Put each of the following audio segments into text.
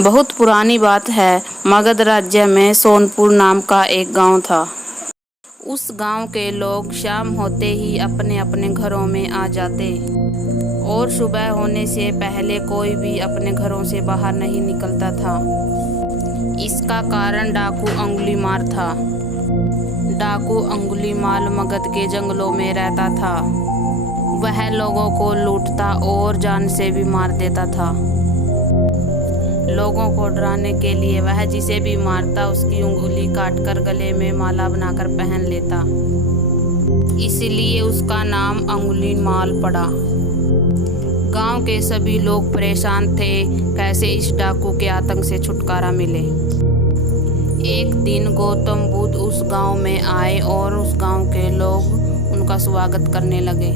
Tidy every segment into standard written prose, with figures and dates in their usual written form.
बहुत पुरानी बात है। मगध राज्य में सोनपुर नाम का एक गांव था। उस गांव के लोग शाम होते ही अपने अपने घरों में आ जाते और सुबह होने से पहले कोई भी अपने घरों से बाहर नहीं निकलता था। इसका कारण डाकू अंगुलीमाल था। डाकू अंगुलीमाल मगध के जंगलों में रहता था। वह लोगों को लूटता और जान से भी मार देता था। लोगों को डराने के लिए वह जिसे भी मारता उसकी उंगली काटकर गले में माला बनाकर पहन लेता। इसलिए उसका नाम अंगुलीमाल पड़ा। गांव के सभी लोग परेशान थे कैसे इस डाकू के आतंक से छुटकारा मिले। एक दिन गौतम बुद्ध उस गांव में आए और उस गांव के लोग उनका स्वागत करने लगे।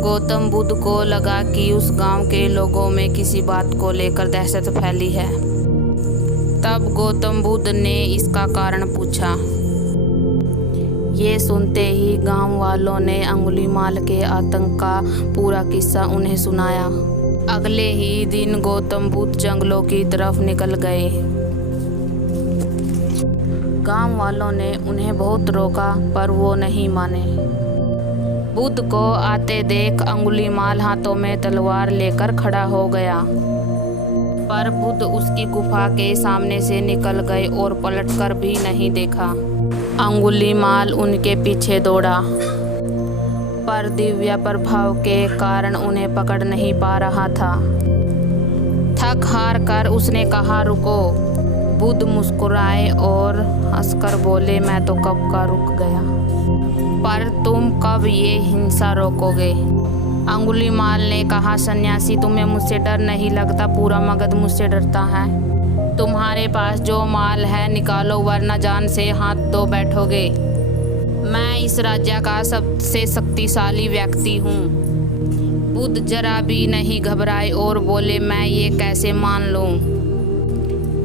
गौतम बुद्ध को लगा कि उस गांव के लोगों में किसी बात को लेकर दहशत फैली है। तब गौतम बुद्ध ने इसका कारण पूछा। ये सुनते ही गांव वालों ने अंगुलीमाल के आतंक का पूरा किस्सा उन्हें सुनाया। अगले ही दिन गौतम बुद्ध जंगलों की तरफ निकल गए। गांव वालों ने उन्हें बहुत रोका पर वो नहीं माने। बुद्ध को आते देख अंगुलीमाल हाथों में तलवार लेकर खड़ा हो गया, पर बुद्ध उसकी गुफा के सामने से निकल गए और पलटकर भी नहीं देखा। अंगुलीमाल उनके पीछे दौड़ा, पर दिव्य प्रभाव के कारण उन्हें पकड़ नहीं पा रहा था। थक हार कर उसने कहा, रुको। बुद्ध मुस्कुराए और हंसकर बोले, मैं तो कब का रुक गया, पर तुम कब ये हिंसा रोकोगे? अंगुलीमाल ने कहा, सन्यासी तुम्हें मुझसे डर नहीं लगता? पूरा मगध मुझसे डरता है। तुम्हारे पास जो माल है निकालो, वरना जान से हाथ धो बैठोगे। मैं इस राज्य का सबसे शक्तिशाली व्यक्ति हूँ। बुद्ध जरा भी नहीं घबराए और बोले, मैं ये कैसे मान लूँ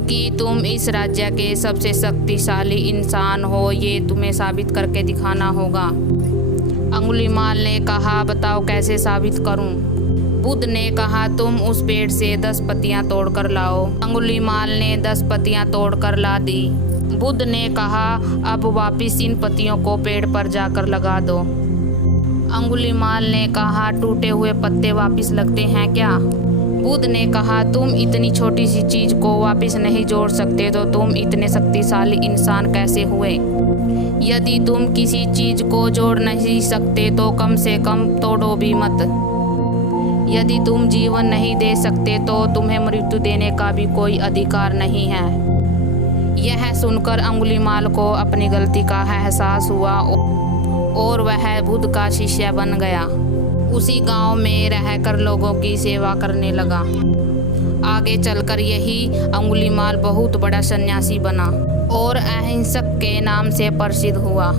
कि तुम इस राज्य के सबसे शक्तिशाली इंसान हो? ये तुम्हें साबित करके दिखाना होगा। अंगुलीमाल ने कहा, बताओ कैसे साबित करूं? बुद्ध ने कहा, तुम उस पेड़ से 10 पत्तियां तोड़कर लाओ। अंगुलीमाल ने 10 पत्तियां तोड़कर ला दी। बुद्ध ने कहा, अब वापिस इन पत्तियों को पेड़ पर जाकर लगा दो। अंगुलीमाल ने कहा, टूटे हुए पत्ते वापिस लगते हैं क्या? बुद्ध ने कहा, तुम इतनी छोटी सी चीज को वापस नहीं जोड़ सकते तो तुम इतने शक्तिशाली इंसान कैसे हुए? यदि तुम किसी चीज को जोड़ नहीं सकते तो कम से कम तोड़ो भी मत। यदि तुम जीवन नहीं दे सकते तो तुम्हें मृत्यु देने का भी कोई अधिकार नहीं है। यह सुनकर अंगुलीमाल को अपनी गलती का एहसास हुआ और वह बुद्ध का शिष्य बन गया। उसी गांव में रहकर लोगों की सेवा करने लगा। आगे चलकर यही अंगुलीमाल बहुत बड़ा सन्यासी बना और अहिंसक के नाम से प्रसिद्ध हुआ।